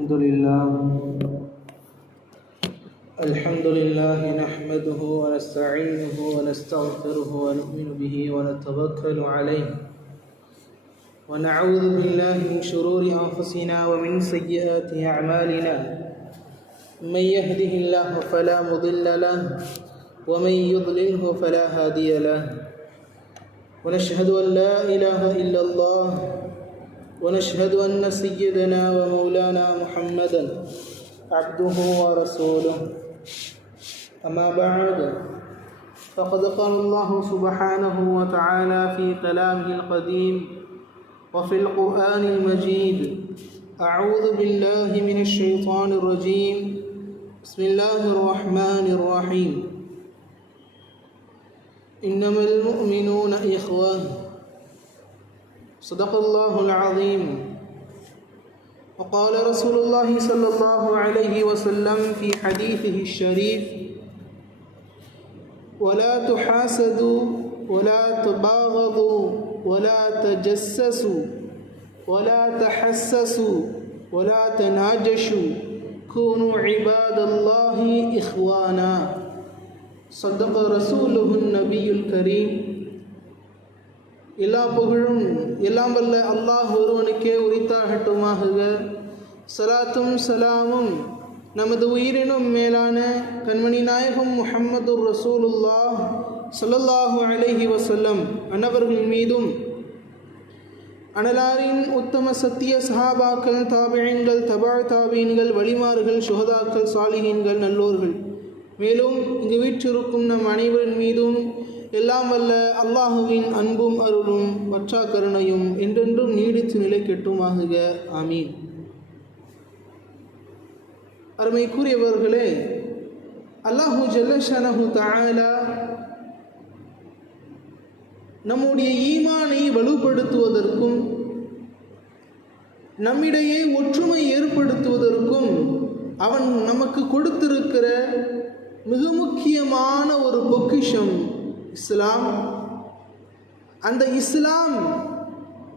الحمد لله نحمده ونستعينه ونستغفره ونؤمن به ونتوكل عليه ونعوذ بالله من شرور أنفسنا ومن سيئات أعمالنا من يهده الله فلا مضل له ومن يضلله فلا هادي له ونشهد أن لا إله إلا الله ونشهد أن سيدنا ومولانا محمدا عبده ورسوله أما بعد فقد قال الله سبحانه وتعالى في كلامه القديم وفي القرآن المجيد أعوذ بالله من الشيطان الرجيم بسم الله الرحمن الرحيم إنما المؤمنون إخوة صدق الله العظيم وقال رسول الله صلى الله عليه وسلم في حديثه الشريف ولا تحاسدوا ولا تباغضوا ولا تجسسوا ولا تحسسوا ولا تناجشوا كونوا عباد الله إخوانا صدق رسوله النبي الكريم. எல்லா புகழும் எல்லாம் வல்ல அல்லாஹ் ஒருவனுக்கே உரித்தாகட்டுமாக. சலாத்தும் சலாமும் நமது உயிரினும் மேலான கண்மணி நாயகம் முஹம்மது ரசூலுல்லாஹ் ஸல்லல்லாஹு அலைஹி வஸல்லம் அன்னவர்கள் மீதும் அனலாரின் உத்தம சத்திய சஹாபாக்கள், தாபிஈன்கள், தபா தாபீன்கள், வலிமார்கள், சுஹதாக்கள், சாலிஹீன்கள், நல்லோர்கள், மேலும் இங்கு வீற்றிருக்கும் நம் அனைவரின் மீதும் எல்லாம் வல்ல அல்லாஹுவின் அன்பும் அருளும் வற்றா கருணையும் என்றென்றும் நீடித்து நிலைக்கட்டுமாகுக. ஆமீன். அருமைக்குரியவர்களே, அல்லாஹு ஜல்லஷானஹு தஆலா நம்முடைய ஈமானை வலுப்படுத்துவதற்கும் நம்மிடையே ஒற்றுமை ஏற்படுத்துவதற்கும் அவன் நமக்கு கொடுத்திருக்கிற மிக முக்கியமான ஒரு பொக்கிஷம் இஸ்லாம். அந்த இஸ்லாம்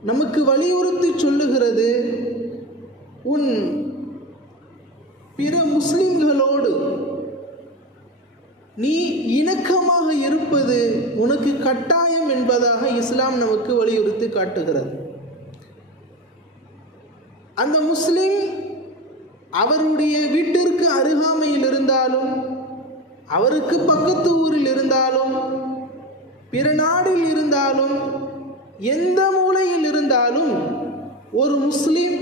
நமக்கு வலியுறுத்தி சொல்லுகிறது, உன் பிற முஸ்லிம்களோடு நீ இணக்கமாக இருப்பது உனக்கு கட்டாயம் என்பதாக இஸ்லாம் நமக்கு வலியுறுத்தி காட்டுகிறது. அந்த முஸ்லிம் அவருடைய வீட்டிற்கு அருகாமையில் இருந்தாலும், அவருக்கு பக்கத்து ஊரில் இருந்தாலும், பிற நாடில் இருந்தாலும், எந்த மூலையில் இருந்தாலும் ஒரு முஸ்லிம்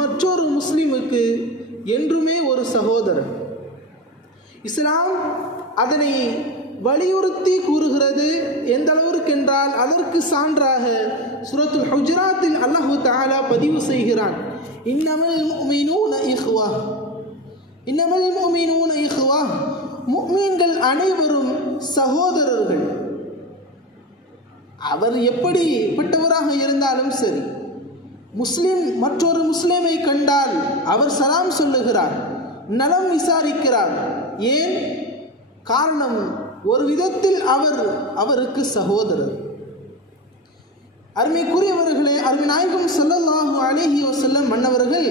மற்றொரு முஸ்லிமுக்கு என்றுமே ஒரு சகோதரன். இஸ்லாம் அதனை வலியுறுத்தி கூறுகிறது. எந்த அளவிற்கு என்றால் அதற்கு சான்றாக சூரத்துல் ஹுஜராத்தில் அல்லாஹு தஆலா பதிவு செய்கிறான், இன்னமல் முஃமினூன இஹ்வா, இன்னமல் முஃமினூன இஹ்வா, முஃமின்கள் அனைவரும் சகோதரர்கள். அவர் எப்படிப்பட்டவராக இருந்தாலும் சரி, முஸ்லிம் மற்றொரு முஸ்லிமை கண்டால் அவர் சலாம் சொல்லுகிறார், நலம் விசாரிக்கிறார். ஏன்? காரணம், ஒரு விதத்தில் அவருக்கு சகோதரர். அருமைக்குரியவர்களே, அருமைநாயகம் ஸல்லல்லாஹு அலைஹி வஸல்லம் மன்னவர்கள்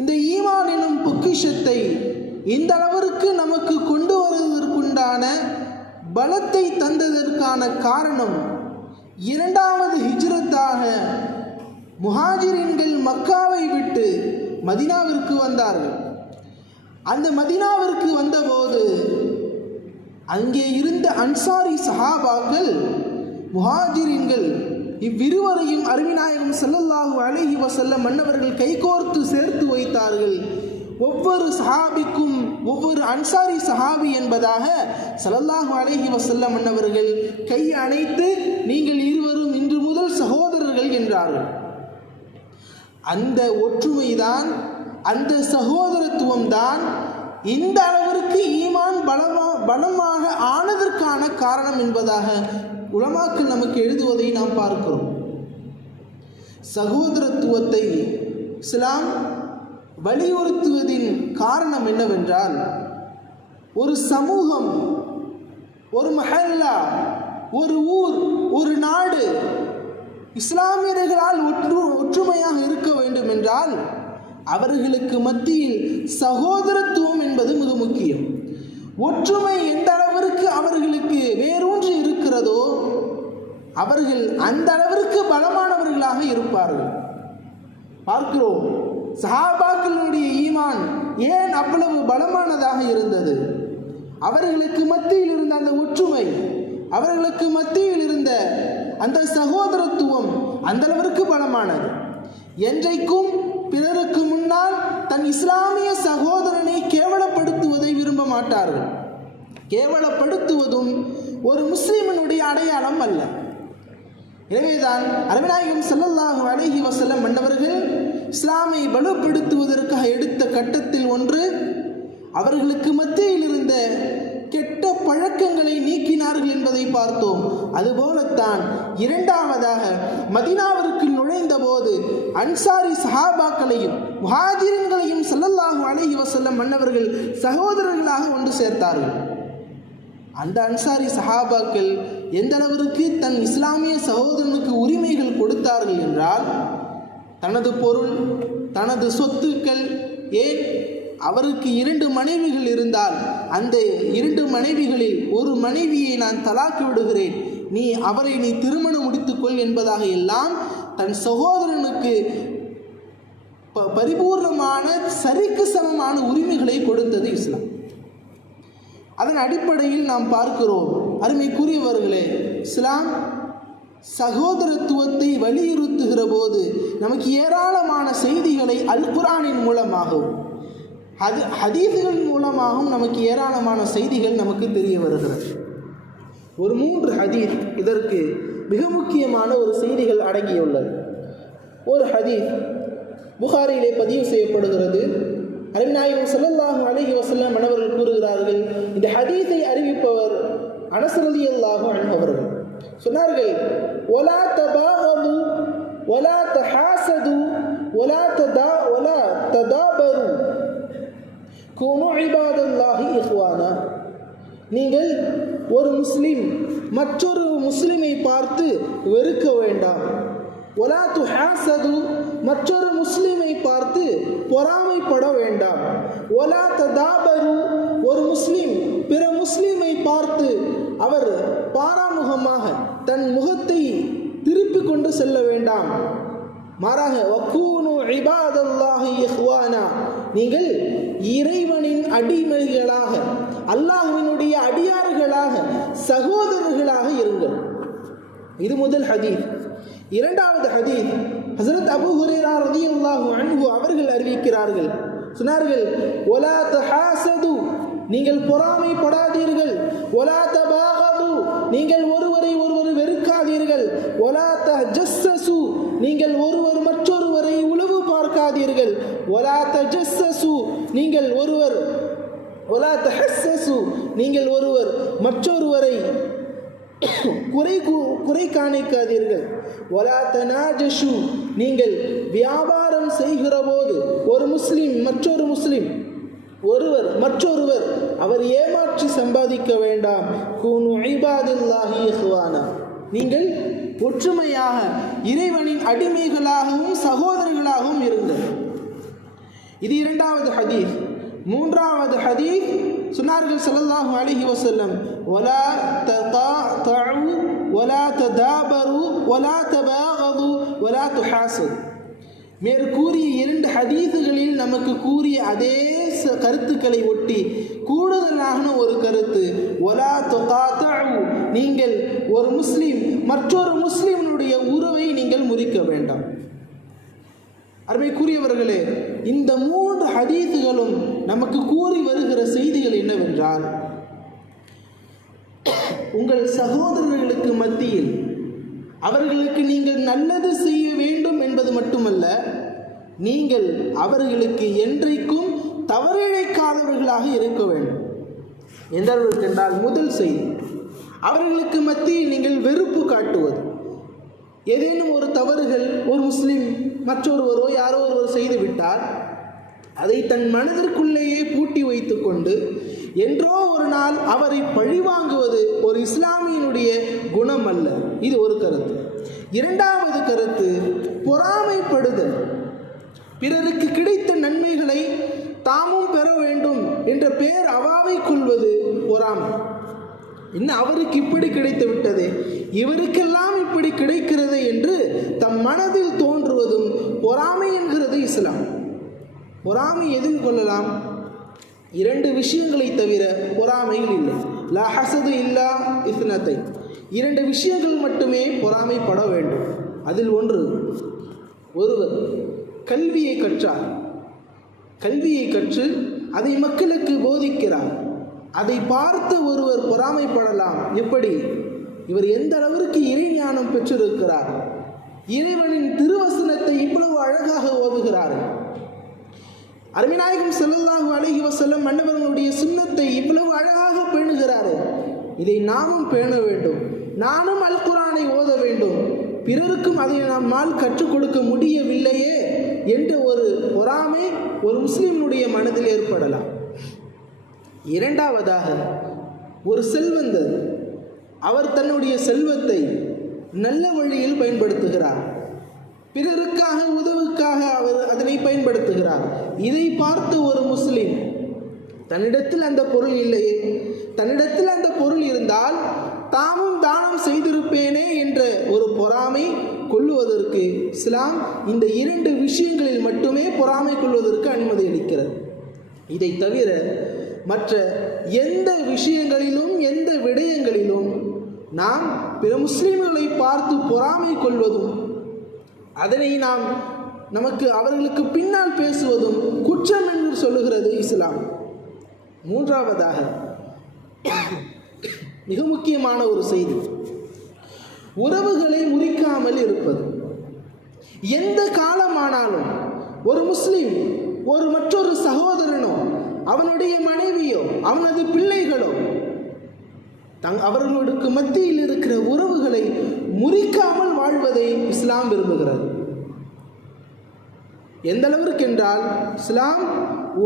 இந்த ஈமான் எனும் பொக்கிஷத்தை இந்த அளவிற்கு நமக்கு கொண்டு வருவதற்குண்டான பலத்தை தந்ததற்கான காரணம், இரண்டாவது ஹிஜ்ரத்தாக முஹாஜிரின்கள் மக்காவை விட்டு மதீனாவிற்கு வந்தார்கள். அந்த மதீனாவிற்கு வந்தபோது அங்கே இருந்த அன்சாரி சஹாபாக்கள், முஹாஜிரின்கள் இவ்விருவரையும் அருமைநாயகம் ஸல்லல்லாஹு அலைஹி வஸல்லம் மன்னவர்கள் கைகோர்த்து சேர்த்து வைத்தார்கள். ஒவ்வொரு சஹாபிக்கும் ஒவ்வொரு அன்சாரி சஹாபி என்பதாக ஸல்லல்லாஹு அலைஹி வஸல்லம் மன்னவர்கள் கை அணைத்து நீங்கள் இருவரும் இன்று முதல் சகோதரர்கள் என்றார்கள். அந்த ஒற்றுமைதான், அந்த சகோதரத்துவம் தான் இந்த அளவிற்கு ஈமான் பலமாக ஆனதற்கான காரணம் என்பதாக உலமாக்கள் நமக்கு எழுதுவதை நாம் பார்க்கிறோம். சகோதரத்துவத்தை இஸ்லாம் வலியுறுத்துவதின் காரணம் என்னவென்றால், ஒரு சமூகம், ஒரு மஹல்லா, ஒரு ஊர், ஒரு நாடு இஸ்லாமியர்களால் ஒற்றுமையாக இருக்க வேண்டும் என்றால் அவர்களுக்கு மத்தியில் சகோதரத்துவம் என்பது மிக முக்கியம். ஒற்றுமை எந்த அளவிற்கு அவர்களுக்கு வேரூன்றி இருக்கிறதோ அவர்கள் அந்த அளவிற்கு பலமானவர்களாக இருப்பார்கள். பார்க்கிறோம், சஹாபாக்களுடைய ஈமான் ஏன் அவ்வளவு பலமானதாக இருந்தது? அவர்களுக்கு மத்தியில் இருந்த அந்த ஒற்றுமை, அவர்களுக்கு மத்தியில் இருந்த அந்த சகோதரத்துவம் அந்த அளவிற்கு பலமானது. என்றைக்கும் பிறருக்கு முன்னால் தன் இஸ்லாமிய சகோதரனை கேவலப்படுத்துவதை விரும்ப மாட்டார்கள். கேவலப்படுத்துவதும் ஒரு முஸ்லிமினுடைய அடையாளம் அல்ல. எனவேதான் அருமைநாயகம் ஸல்லல்லாஹு அலைஹி வஸல்லம் மன்னவர்கள் இஸ்லாமை வலுப்படுத்துவதற்காக எடுத்த கட்டத்தில் ஒன்று, அவர்களுக்கு மத்தியில் இருந்த கெட்ட பழக்கங்களை நீக்கினார்கள் என்பதை பார்த்தோம். அதுபோலத்தான் இரண்டாவதாக மதீனாவிற்கு நுழைந்த போது அன்சாரி சஹாபாக்களையும் முஹாஜிரின்களையும் ஸல்லல்லாஹு அலைஹி வஸல்லம் மன்னவர்கள் சகோதரர்களாக ஒன்று சேர்த்தார்கள். அந்த அன்சாரி சஹாபாக்கள் எந்த அளவிற்கு தன் இஸ்லாமிய சகோதரனுக்கு உரிமைகள் கொடுத்தார்கள் என்றால், தனது பொருள், தனது சொத்துக்கள், ஏன் அவருக்கு 2 மனைவிகள் இருந்தால் அந்த 2 மனைவிகளில் ஒரு மனைவியை நான் தலாக்கு விடுகிறேன், அவரை நீ திருமணம் முடித்துக்கொள் என்பதாக எல்லாம் தன் சகோதரனுக்கு பரிபூர்ணமான சரிக்கு சமமான உரிமைகளை கொடுத்தது இஸ்லாம். அதன் அடிப்படையில் நாம் பார்க்கிறோம், அருமைக்குரியவர்களே, இஸ்லாம் சகோதரத்துவத்தை வலியுறுத்துகிற போது நமக்கு ஏராளமான செய்திகளை அல் குர்ஆனின் மூலமாகவும் ஹதீஸ்கள் மூலமாகவும் நமக்கு ஏராளமான செய்திகள் நமக்கு தெரிய வருகிறது. ஒரு 3 ஹதீஸ் இதற்கு மிக முக்கியமான ஒரு செய்திகள் அடங்கியுள்ளது. ஒரு ஹதீஸ் புகாரியிலே பதிவு செய்யப்படுகிறது. அருமைநாயகம் ஸல்லல்லாஹு அலைஹி வஸல்லம் மன்னவர்கள் கூறுகிறார்கள், இந்த ஹதீஸை அறிவிப்பவர் அனஸ் ரலியல்லாஹு அன்ஹு அவர்கள் சொன்னார்கள், வலா தபாகது வலா தஹாசது வலா ததாபரு கூனு இபாதல்லாஹி இஹ்வானா. நீங்கள் ஒரு முஸ்லிம் மற்றொரு முஸ்லிமை பார்த்து வெறுக்க வேண்டாம். வலா துஹாசது மற்றொரு முஸ்லிமை பார்த்து பொறாமைப்பட வேண்டாம். வலா ததாபரு ஒரு முஸ்லிம் பிற முஸ்லிமை பார்த்து அவர் பாராமுகமாக தன் முகத்தை திருப்பிக் கொண்டு செல்ல வேண்டாம். மாறாக வக்கூனு இபாதல்லாஹி இஹ்வானா, நீங்கள் இறைவனின் அடிமைகளாக, அல்லாஹ்வினுடைய அடியார்களாக, சகோதரர்களாக இருங்கள். இது முதல் ஹதீஸ். இரண்டாவது ஹதீஸ் ஹஸரத் அபூ ஹுரைரா ரலியல்லாஹு அன்ஹு அவர்கள் அறிவிக்கிறார்கள். சொன்னார்கள், வலா தஹாசது நீங்கள் பொறாமைப்படாதீர்கள். வலா தபாகது நீங்கள் ஒருவரை ஒருவர் வெறுக்காதீர்கள். வலா தஜஸ்ஸசு நீங்கள் ஒருவர் மற்றொருவரை உளவு பார்க்காதீர்கள். வலா தஜஸ்ஸசு நீங்கள் ஒருவர் வலா தஹஸ்ஸசு நீங்கள் ஒருவர் மற்றொருவரை குறை காணிக்காதீர்கள். வலா தனாஜஷு நீங்கள் வியாபாரம் செய்கிற போது ஒரு முஸ்லிம் மற்றொரு முஸ்லிம் ஒருவர் மற்றொருவர் அவர் ஏமாற்றி சம்பாதிக்க வேண்டாம். கூனு இபாதல்லாஹி இஹ்வானா நீங்கள் ஒற்றுமையாக இறைவனின் அடிமைகளாகவும் சகோதரர்களாகவும் இருங்கள். இது இரண்டாவது ஹதீஸ். மூன்றாவது ஹதீஸ் சொன்னார்கள் ஸல்லல்லாஹு அலைஹி வஸல்லம், வலா ததாஅு வலா ததாபரு வலா தபாகது வலா துஹாசது. மேற்கூறிய 2 ஹதீஸுகளில் நமக்கு கூறிய அதே கருத்துக்களை ஒட்டி கூடுதலான ஒரு கருத்து, வலா தகாதஉ நீங்கள் ஒரு முஸ்லிம் மற்றொரு முஸ்லிமினுடைய உறவை நீங்கள் முறிக்க வேண்டாம். அருமைக்குரியவர்களே, இந்த 3 ஹதீஸுகளும் நமக்கு கூறி வருகிற செய்திகள் என்னவென்றால், உங்கள் சகோதரர்களுக்கு மத்தியில் அவர்களுக்கு நீங்கள் நல்லது செய்ய வேண்டும் என்பது மட்டுமல்ல, நீங்கள் அவர்களுக்கு என்றைக்கும் தவறிழைக்காதவர்களாக இருக்க வேண்டும். எந்த அளவுக்கு என்றால், முதல் செய்தி, அவர்களுக்கு மத்தியில் நீங்கள் வெறுப்பு காட்டுவது. ஏதேனும் ஒரு தவறுகள் ஒரு முஸ்லிம் மற்றொருவரோ யாரோ ஒருவர் செய்துவிட்டால் அதை தன் மனதிற்குள்ளேயே பூட்டி வைத்து கொண்டு என்றோ ஒரு நாள் அவரை பழிவாங்குவது ஒரு இஸ்லாமியனுடைய குணம் அல்ல. இது ஒரு கருத்து. இரண்டாவது கருத்து, பொறாமைப்படுதல். பிறருக்கு கிடைத்த நன்மைகளை தாமும் பெற வேண்டும் என்ற பேர் அவாவை கொள்வது பொறாமை. இன்னும் அவருக்கு இப்படி கிடைத்து விட்டது, இவருக்கெல்லாம் இப்படி கிடைக்கிறது என்று தம் மனதில் தோன்றுவதும் பொறாமை என்கிறது இஸ்லாம். பொறாமை எதில் கொள்ளலாம்? 2 விஷயங்களை தவிர பொறாமைகள் இல்லை. லா ஹசது இல்லா இஸ்னத்தை, 2 விஷயங்கள் மட்டுமே பொறாமைப்பட வேண்டும். அதில் ஒன்று, ஒருவர் கல்வியை கற்றார், கல்வியை கற்று அதை மக்களுக்கு போதிக்கிறார். அதை பார்த்து ஒருவர் பொறாமைப்படலாம். எப்படி? இவர் எந்த அளவிற்கு இறைஞானம் பெற்றிருக்கிறார், இறைவனின் திருவசனத்தை இவ்வளவு அழகாக ஓதுகிறார், அருமைநாயகம் ஸல்லல்லாஹு அலைஹி வஸல்லம் மன்னவர்களுடைய சுன்னத்தை இவ்வளவு அழகாக பேணுகிறார், இதை நாமும் பேண வேண்டும், நானும் அல் குர்ஆனை ஓத வேண்டும், பிறருக்கும் அதை நம்மால் கற்றுக் கொடுக்க முடியவில்லையே என்ற ஒரு பொறாமை ஒரு முஸ்லிமுடைய மனதில் ஏற்படலாம். இரண்டாவதாக, ஒரு செல்வந்தர் அவர் தன்னுடைய செல்வத்தை நல்ல வழியில் பயன்படுத்துகிறார், பிறருக்காக உதவுக்காக அவர் அதனை பயன்படுத்துகிறார். இதை பார்த்து ஒரு முஸ்லிம் தன்னிடத்தில் அந்த பொருள் இல்லையே, தன்னிடத்தில் அந்த பொருள் இருந்தால் தாமும் தானம் செய்திருப்பேனே என்ற ஒரு பொறாமை கொள்ளுவதற்கு இஸ்லாம் இந்த 2 விஷயங்களில் மட்டுமே பொறாமை கொள்வதற்கு அனுமதி அளிக்கிறது. இதை தவிர மற்ற எந்த விஷயங்களிலும் எந்த விடயங்களிலும் நாம் பிற முஸ்லிம்களை பார்த்து பொறாமை கொள்வதும் அதனை நாம் நமக்கு அவர்களுக்கு பின்னால் பேசுவதும் குற்றம் என்று சொல்லுகிறது இஸ்லாம். மூன்றாவதாக, மிக முக்கியமான ஒரு செய்தி, உறவுகளை முறிக்காமல் இருப்பது. எந்த காலமானாலும் ஒரு முஸ்லிம் ஒரு மற்றொரு சகோதரனோ அவனுடைய மனைவியோ அவனது பிள்ளைகளோ அவர்களுக்கு மத்தியில் இருக்கிற உறவுகளை முறிக்காமல் வாழ்வதை இஸ்லாம் விரும்புகிறது. எந்த அளவிற்கு என்றால், இஸ்லாம்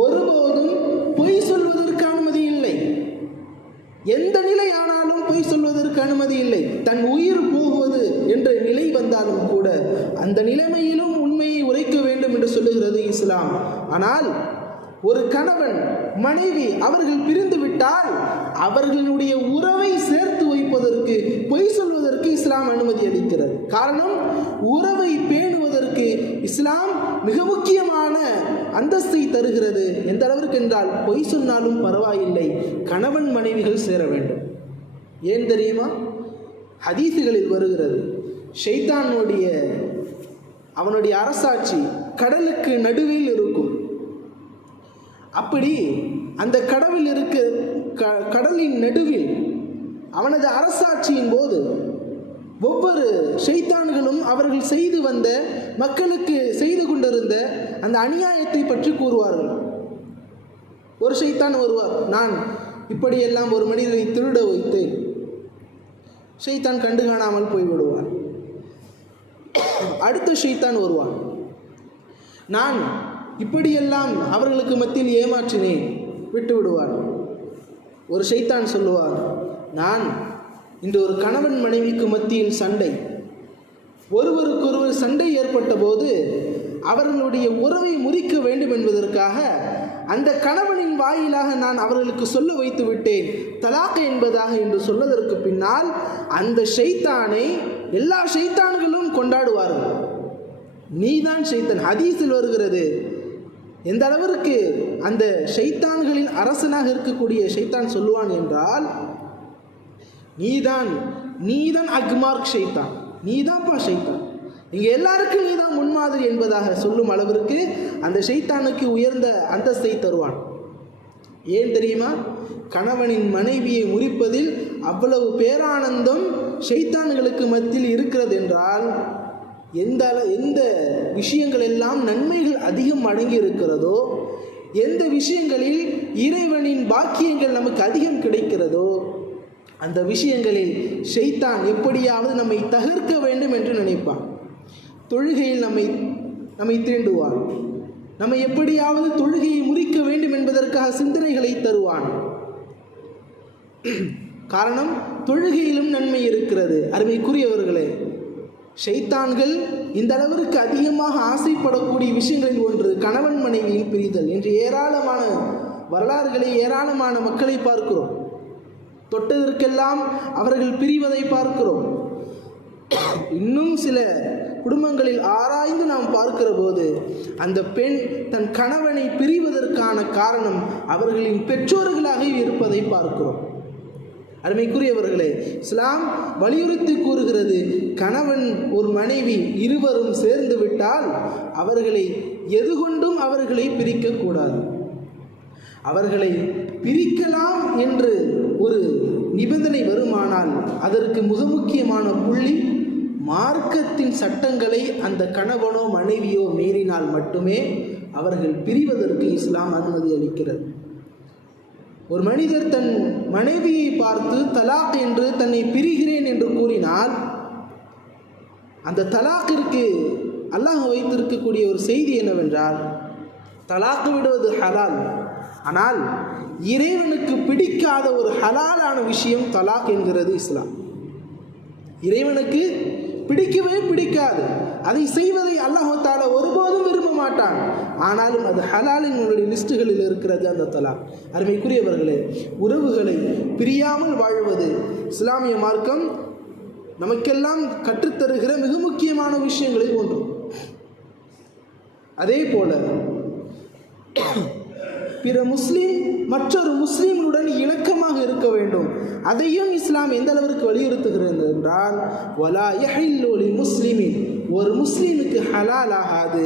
ஒருபோதும் பொய் சொல்வதற்கு அனுமதி இல்லை. எந்த நிலை ஆனாலும் பொய் சொல்வதற்கு அனுமதி இல்லை. தன் உயிர் போகுவது என்ற நிலை வந்தாலும் கூட அந்த நிலைமையிலும் உண்மையை உரைக்க வேண்டும் என்று சொல்லுகிறது இஸ்லாம். ஆனால் ஒரு கணவன் மனைவி அவர்கள் பிரிந்து விட்டால் அவர்களுடைய உறவை சேர்த்து வைப்பதற்கு பொய் சொல்வதற்கு இஸ்லாம் அனுமதி அளிக்கிறது. காரணம், உறவை பேணுவதற்கு இஸ்லாம் மிக முக்கியமான அந்தஸ்தை தருகிறது. எந்த அளவிற்கு என்றால், பொய் சொன்னாலும் பரவாயில்லை, கணவன் மனைவிகள் சேர வேண்டும். ஏன் தெரியுமா? ஹதீசுகளில் வருகிறது, ஷைத்தானுடைய அவனுடைய அரசாட்சி கடலுக்கு நடுவில் இருக்கும். அப்படி அந்த கடலின் நடுவில் அவனது அரசாட்சியின் போது ஒவ்வொரு ஷைத்தான்களும் அவர்கள் செய்து வந்த மக்களுக்கு செய்து கொண்டிருந்த அந்த அநியாயத்தை பற்றி கூறுவார்கள். ஒரு ஷைத்தான் வருவார், நான் இப்படியெல்லாம் ஒரு மனிதனை திருட வைத்தேன். ஷைத்தான் கண்டு காணாமல் போய்விடுவார். அடுத்த ஷைத்தான் வருவான், நான் இப்படியெல்லாம் அவர்களுக்கு மத்தியில் ஏமாற்றினேன், விட்டு விடுவார். ஒரு ஷைத்தான் சொல்லுவார், நான் இன்று ஒரு கணவன் மனைவிக்கு மத்தியில் சண்டை, ஒருவருக்கொருவர் சண்டை ஏற்பட்ட போது அவர்களுடைய உறவை முறிக்க வேண்டும் என்பதற்காக அந்த கணவனின் வாயிலாக நான் அவர்களுக்கு சொல்ல வைத்து விட்டேன், தலாக் என்பதாக என்று சொன்னதற்கு பின்னால் அந்த ஷைத்தானை எல்லா ஷைத்தான்களும் கொண்டாடுவார்கள். நீதான் ஷைத்தான். ஹதீஸில் வருகிறது, எந்த அளவிற்கு அந்த ஷைத்தான்களின் அரசனாக இருக்கக்கூடிய ஷைத்தான் சொல்லுவான் என்றால், நீதான் அக்மார்க் ஷைத்தான், நீதான்ப்பா ஷைத்தான், இங்கே எல்லாருக்கும் நீதான் முன்மாதிரி என்பதாக சொல்லும் அளவிற்கு அந்த ஷைத்தானுக்கு உயர்ந்த அந்தஸ்தை தருவான். ஏன் தெரியுமா? கணவனின் மனைவியை முறிப்பதில் அவ்வளவு பேரானந்தம் ஷைத்தான்களுக்கு மத்தியில் இருக்கிறது என்றால், எந்த விஷயங்கள் எல்லாம் நன்மைகள் அதிகம் அடங்கி இருக்கிறதோ, எந்த விஷயங்களில் இறைவனின் பாக்கியங்கள் நமக்கு அதிகம் கிடைக்கிறதோ, அந்த விஷயங்களில் ஷைத்தான் எப்படியாவது நம்மை தகர்க்க வேண்டும் என்று நினைப்பான். தொழுகையில் நம்மை தீண்டுவான், நம்மை எப்படியாவது தொழுகையை முறிக்க வேண்டும் என்பதற்காக சிந்தனைகளை தருவான். காரணம், தொழுகையிலும் நன்மை இருக்கிறது. அருமைக்குரியவர்களே, ஷைத்தான்கள் இந்த அளவிற்கு அதிகமாக ஆசைப்படக்கூடிய விஷயங்களில் ஒன்று கணவன் மனைவியின் பிரிதல். என்று ஏராளமான வரலாறுகளை, ஏராளமான மக்களை பார்க்கிறோம். தொட்டதற்கெல்லாம் அவர்கள் பிரிவதை பார்க்கிறோம். இன்னும் சில குடும்பங்களில் ஆராய்ந்து நாம் பார்க்கிற போது அந்த பெண் தன் கணவனை பிரிவதற்கான காரணம் அவர்களின் பெற்றோர்களாக இருப்பதை பார்க்கிறோம். அருமைக்குரியவர்களே, இஸ்லாம் வலியுறுத்தி கூறுகிறது, கணவன் ஒரு மனைவி இருவரும் சேர்ந்து விட்டால் அவர்களை எது கொண்டும் அவர்களை பிரிக்கக்கூடாது. அவர்களை பிரிக்கலாம் என்று ஒரு நிபந்தனை வருமானால் அதற்கு மிக முக்கியமான புள்ளி, மார்க்கத்தின் சட்டங்களை அந்த கணவனோ மனைவியோ மீறினால் மட்டுமே அவர்கள் பிரிவதற்கு இஸ்லாம் அனுமதி அளிக்கிறது. ஒரு மனிதர் தன் மனைவியை பார்த்து தலாக் என்று தன்னை பிரிகிறேன் என்று கூறினால் அந்த தலாக்கிற்கு அல்லாஹ் வைத்திருக்கக்கூடிய ஒரு செய்தி என்னவென்றால், தலாக்கு விடுவது ஹலால், ஆனால் இறைவனுக்கு பிடிக்காத ஒரு ஹலாலான விஷயம் தலாக் என்கிறது இஸ்லாம். இறைவனுக்கு பிடிக்கவே பிடிக்காது, அதை செய்வதை அல்லாஹ் தஆலா ஒருபோதும் விரும்ப மாட்டான். ஆனாலும் அது ஹலாலின் உங்களுடைய லிஸ்ட்டுகளில் இருக்கிறது அந்த தலாக். அருமைக்குரியவர்களே, உறவுகளை பிரியாமல் வாழ்வது இஸ்லாமிய மார்க்கம் நமக்கெல்லாம் கற்றுத்தருகிற மிக முக்கியமான விஷயங்களில் ஒன்று. அதே போல பிற முஸ்லீம் மற்றொரு முஸ்லீம்களுடன் இணக்கமாக இருக்க வேண்டும். அதையும் இஸ்லாம் எந்த அளவிற்கு வலியுறுத்துகிறது என்றால், வலா யஹில்லு லி முஸ்லிமின், ஒரு முஸ்லீமுக்கு ஹலால் ஆகாது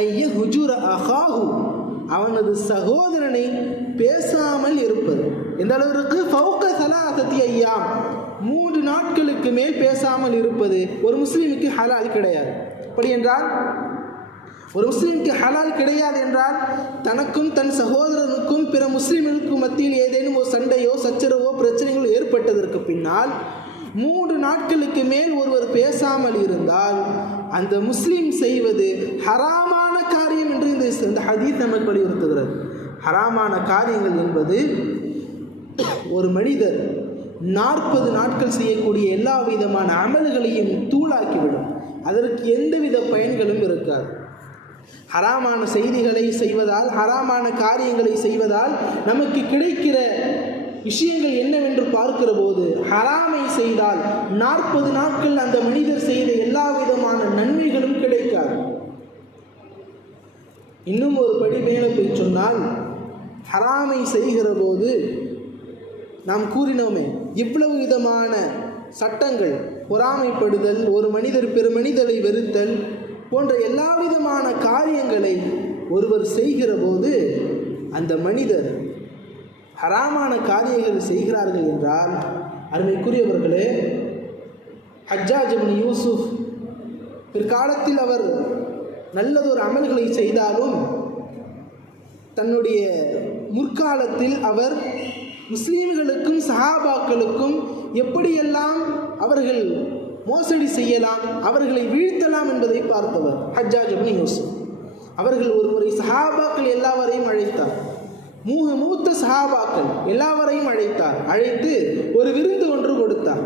ஐயஹுஜுர அஹாஹு, அவனது சகோதரனை பேசாமல் இருப்பது. எந்த அளவிற்கு ஃபௌக ஸலாஸதி அய்யாம், 3 நாட்களுக்கு மேல் பேசாமல் இருப்பது ஒரு முஸ்லீமுக்கு ஹலால் கிடையாது. அப்படி என்றால் ஒரு முஸ்லீமுக்கு ஹலால் கிடையாது என்றால், தனக்கும் தன் சகோதரனுக்கும் பிற முஸ்லீம்களுக்கும் மத்தியில் ஏதேனும் ஒரு சண்டையோ சச்சரவோ பிரச்சனைகளோ ஏற்பட்டதற்கு பின்னால் 3 நாட்களுக்கு மேல் ஒருவர் பேசாமல் இருந்தால் அந்த முஸ்லீம் செய்வது ஹராமான காரியம் என்று இந்த ஹதீஸ் நமக்கு வலியுறுத்துகிறது. ஹராமான காரியங்கள் என்பது ஒரு மனிதர் 40 நாட்கள் செய்யக்கூடிய எல்லா விதமான அமல்களையும் தூளாக்கிவிடும். அதற்கு எந்தவித பயன்களும் இருக்காது. ஹராமான செய்திகளை செய்வதால், ஹராமான காரியங்களை செய்வதால் நமக்கு கிடைக்கிற விஷயங்கள் என்னவென்று பார்க்கிற போது, ஹராமை செய்தால் 40 நாட்கள் அந்த மனிதர் செய்த எல்லா விதமான நன்மைகளும் கிடைக்காது. இன்னும் ஒரு படி மேலே போய் சொன்னால், ஹராமை செய்கிற போது நாம் கூறினோமே இவ்வளவு விதமான சட்டங்கள், பொறாமைப்படுதல், ஒரு மனிதர் பிற மனிதரை வெறுத்தல் போன்ற எல்லா விதமான காரியங்களை ஒருவர் செய்கிற போது அந்த மனிதர் ஹராமான காரியங்கள் செய்கிறார்கள் என்றால், அருமைக்குரியவர்களே, ஹஜ்ஜாஜ் இப்னு யூசுப் பிற்காலத்தில் அவர் நல்லதொரு அமல்களை செய்தாலும் தன்னுடைய முற்காலத்தில் அவர் முஸ்லீம்களுக்கும் சஹாபாக்களுக்கும் எப்படியெல்லாம் அவர்கள் மோசடி செய்யலாம், அவர்களை வீழ்த்தலாம் என்பதை பார்த்தவர் ஹஜ்ஜாஜ் இப்னு யூசுப். அவர்கள் ஒருமுறை சஹாபாக்கள் எல்லாவரையும் அழைத்தார். மூத்த சஹாபாக்கள் எல்லாவரையும் அழைத்தார். அழைத்து ஒரு விருந்து ஒன்று கொடுத்தார்.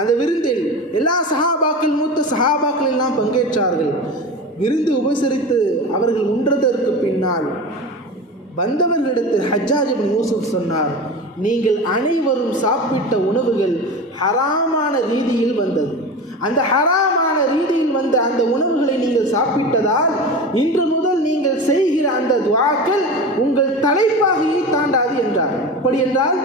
அந்த விருந்தில் எல்லா சஹாபாக்கள், மூத்த சஹாபாக்கள் எல்லாம் பங்கேற்றார்கள். விருந்து உபசரித்து அவர்கள் உன்றதற்கு பின்னால் வந்தவர்களிடத்தில் ஹஜ்ஜாஜ் இப்னு யூசுப் சொன்னார், நீங்கள் அனைவரும் சாப்பிட்ட உணவுகள் ஹராமான ரீதியில் வந்தது. அந்த ஹராமான ரீதியில் வந்த அந்த உணவுகளை நீங்கள் சாப்பிட்டதால் இன்று முதல் நீங்கள் செய்கிற அந்த துஆக்கள் உங்கள் தலைப்பாகையை தாண்டாது என்றார். அப்படி என்றால்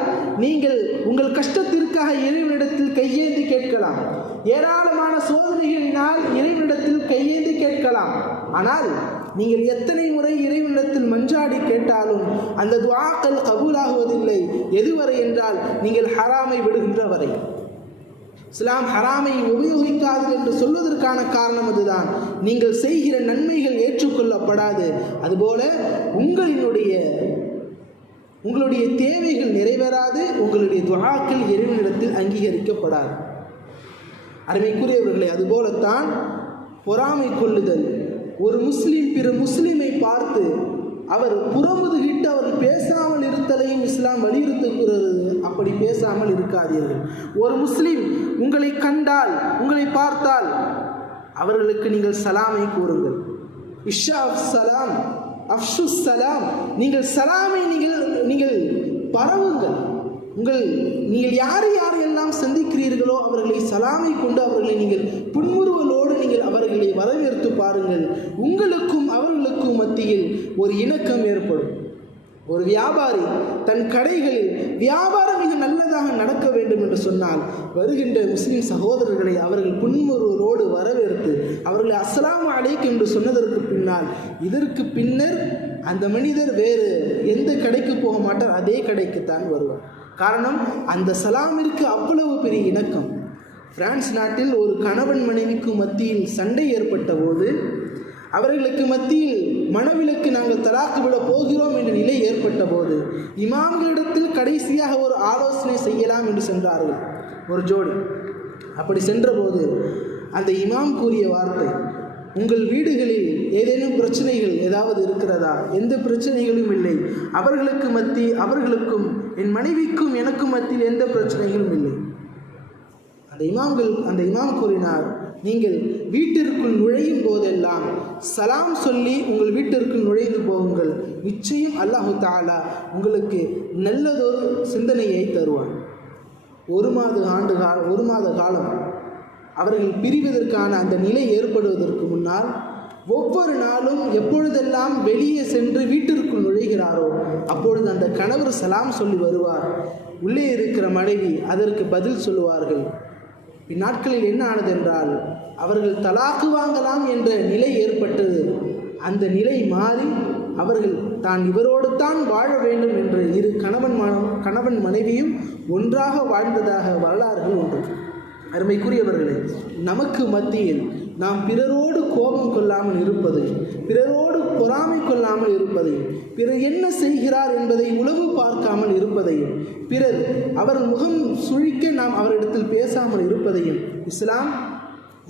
நீங்கள் உங்கள் கஷ்டத்திற்காக இறைவனிடத்தில் கையேந்தி கேட்கலாம், ஏராளமான சோதனைகளினால் இறைவனிடத்தில் கையேந்தி கேட்கலாம். ஆனால் நீங்கள் எத்தனை முறை இறைவனிடத்தில் மன்றாடி கேட்டாலும் அந்த துஆக்கள் கபூலாகுவதில்லை. எதுவரை என்றால் நீங்கள் ஹராமை விடுகின்ற வரை. இஸ்லாம் ஹராமை உபயோகிக்காது என்று சொல்வதற்கான காரணம் அதுதான். நீங்கள் செய்கிற நன்மைகள் ஏற்றுக்கொள்ளப்படாது, அதுபோல உங்களுடைய தேவைகள் நிறைவேறாது, உங்களுடைய துஆக்கள் இறைவனிடத்தில் அங்கீகரிக்கப்படாது. அருமைக்குரியவர்களே, அதுபோலத்தான் பொறாமை கொள்ளுதல். ஒரு முஸ்லீம் பிற முஸ்லீமை பார்த்து அவர் புறமுதுகிட்டு அவர் பேசாமல் இருத்தலையும் இஸ்லாம் வலியுறுத்துகிறது. அப்படி பேசாமல் இருக்காதீர்கள். ஒரு முஸ்லீம் உங்களை கண்டால், உங்களை பார்த்தால் அவர்களுக்கு நீங்கள் சலாமை கூறுங்கள். இஷா சலாம் அஃஷு சலாம், நீங்கள் சலாமை நீங்கள் பரவுங்கள். நீங்கள் யாரையெல்லாம் சந்திக்கிறீர்களோ அவர்களை சலாமை கொண்டு அவர்களை நீங்கள் புன்முறுவலோடு நீங்கள் அவர்களை வரவேற்று பாருங்கள். உங்களுக்கும் அவர்களுக்கும் மத்தியில் ஒரு இணக்கம் ஏற்படும். ஒரு வியாபாரி தன் கடைகளில் வியாபாரம் மிக நல்லதாக நடக்க வேண்டும் என்று சொன்னால் வருகின்ற முஸ்லிம் சகோதரர்களை அவர்கள் புன்முறுவலோடு வரவேற்று அவர்களை அஸ்ஸலாமு அலைக்கும் என்று சொன்னதற்கு பின்னால் இதற்கு பின்னர் அந்த மனிதர் வேறு எந்த கடைக்கு போக மாட்டார், அதே கடைக்குத்தான் வருவார். காரணம், அந்த சலாமிற்கு அவ்வளவு பெரிய இணக்கம். பிரான்ஸ் நாட்டில் ஒரு கணவன் மனைவிக்கு மத்தியில் சண்டை ஏற்பட்ட போது அவர்களுக்கு மத்தியில் மனவிலக்கு, நாங்கள் தலாக்கு விட போகிறோம் என்ற நிலை ஏற்பட்ட போது இமாம்களிடத்தில் கடைசியாக ஒரு ஆலோசனை செய்யலாம் என்று சென்றார்கள் ஒரு ஜோடி. அப்படி சென்றபோது அந்த இமாம் கூறிய வார்த்தை, உங்கள் வீடுகளில் ஏதேனும் பிரச்சனைகள் ஏதாவது இருக்கிறதா? எந்த பிரச்சனைகளும் இல்லை. அவர்களுக்கும் என் மனைவிக்கும் எனக்கும் மத்தியில் எந்த பிரச்சனைகளும் இல்லை. அந்த இமாம் கூறினார், நீங்கள் வீட்டிற்குள் நுழையும் போதெல்லாம் சலாம் சொல்லி உங்கள் வீட்டிற்குள் நுழைந்து போகுங்கள். நிச்சயம் அல்லாஹு தஆலா உங்களுக்கு நல்லதொரு சிந்தனையை தருவான். ஒரு மாத காலம் அவர்கள் பிரிவதற்கான அந்த நிலை ஏற்படுவதற்கு முன்னால் ஒவ்வொரு நாளும் எப்பொழுதெல்லாம் வெளியே சென்று வீட்டிற்குள் நுழைகிறாரோ அப்பொழுது அந்த கணவர் சலாம் சொல்லி வருவார். உள்ளே இருக்கிற மனைவி அதற்கு பதில் சொல்லுவார்கள். இந்நாட்களில் என்ன ஆனது என்றால் அவர்கள் தலாக்கு வாங்கலாம் என்ற நிலை ஏற்பட்டது. அந்த நிலை மாறி அவர்கள் தான் இவரோடு தான் வாழ வேண்டும் என்று இரு கணவன் மனைவியும் ஒன்றாக வாழ்ந்ததாக வரலாறுகள் உண்டு. அருமைக்குரியவர்களே, நமக்கு மத்தியில் நாம் பிறரோடு கோபம் கொள்ளாமல் இருப்பது, பிறரோடு பொறாமை கொள்ளாமல் இருப்பதையும், பிறர் என்ன செய்கிறார் என்பதை உளவு பார்க்காமல் இருப்பதையும், பிறர் அவர் முகம் சுழிக்க நாம் அவரிடத்தில் பேசாமல் இருப்பதையும் இஸ்லாம்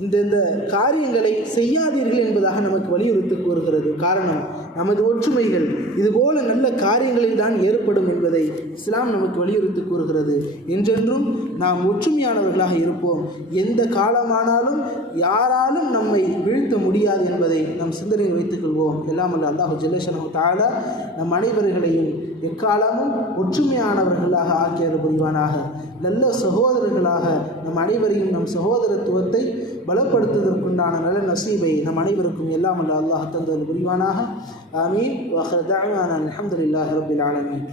இந்த காரியங்களை செய்யாதீர்கள் என்பதாக நமக்கு வலியுறுத்தி கூறுகிறது. காரணம், நமது ஒற்றுமைகள் இதுபோல நல்ல காரியங்களில் தான் ஏற்படும் என்பதை இஸ்லாம் நமக்கு வலியுறுத்தி கூறுகிறது. என்றென்றும் நாம் ஒற்றுமையானவர்களாக இருப்போம். எந்த காலமானாலும் யாராலும் நம்மை வீழ்த்த முடியாது என்பதை நம் சிந்தனையில் வைத்துக் கொள்வோம். எல்லாம் அல்ல அல்லாஹு ஜல்லஷனஹு தஆலா நம் அனைவர்களையும் எக்காலமும் ஒற்றுமையானவர்களாக ஆக்கியது புரிவானாக. நல்ல சகோதரர்களாக நம் அனைவரையும் நம் சகோதரத்துவத்தை பலப்படுத்துவதற்குண்டான நல்ல நசீபை நம் அனைவருக்கும் எல்லாம் அல்ல அல்லாஹ் தந்தது புரிவானாக. ஆமீன். வ ஆகிரு தஅவானா அல்ஹம்துலில்லாஹி ரப்பில் ஆலமீன்.